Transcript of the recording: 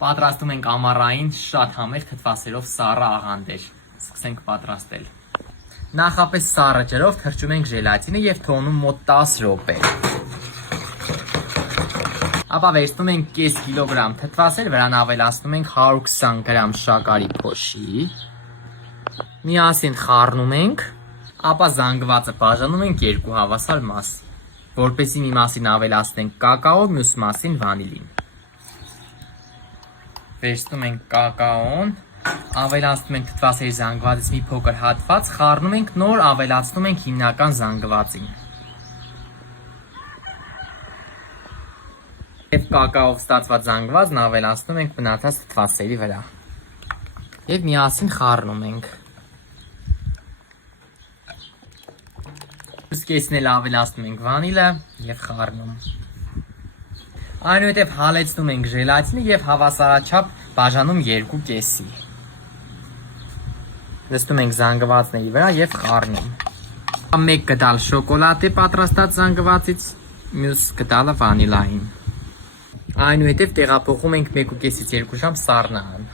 Պատրաստում ենք ամառային շատ համեղ թթվասերով սառը աղանդեր։ Սկսենք պատրաստել։ Նախապես սառը ջրով թրջում ենք ժելատինը եւ թողնում մոտ 10 րոպե։ Ապա վերցնում ենք կես կիլոգրամ թթվասեր, վրան ավելացնում ենք 120 գրամ շաքարի փոշի։ Միասին խառնում ենք, ապա զանգվածը բաժանում ենք 2 հավասար մասի, որպեսզի մի մասին ավելացնենք կակաո, մյուս մասին վանիլին։ Վերցնում ենք կակաոն, ավելացնում ենք թթվասերի զանգվածից մի փոքր հատված, խառնում ենք, նոր ավելացնում ենք հիմնական զանգվածին։ Եվ կակաով ստացված զանգվածն ավելացնում ենք մնացած թթվասերի վրա։ Եվ միասին խառնում ենք։ Կեսն էլ ավելացնում ենք վանիլը և խառնում։ Այնուհետև հալեցնում ենք ժելատինը և հավասարաչափ բաժանում 2 կեսի։ Նստում ենք զանգվածների վրա և խառնում։ Մեկ կտալ շոկոլադ է պատրաստած զանգվածից, մյուս կտալը վանիլային։ Այնուհետև տեղափոխում ենք 1,5-2 ժամ սառնարան։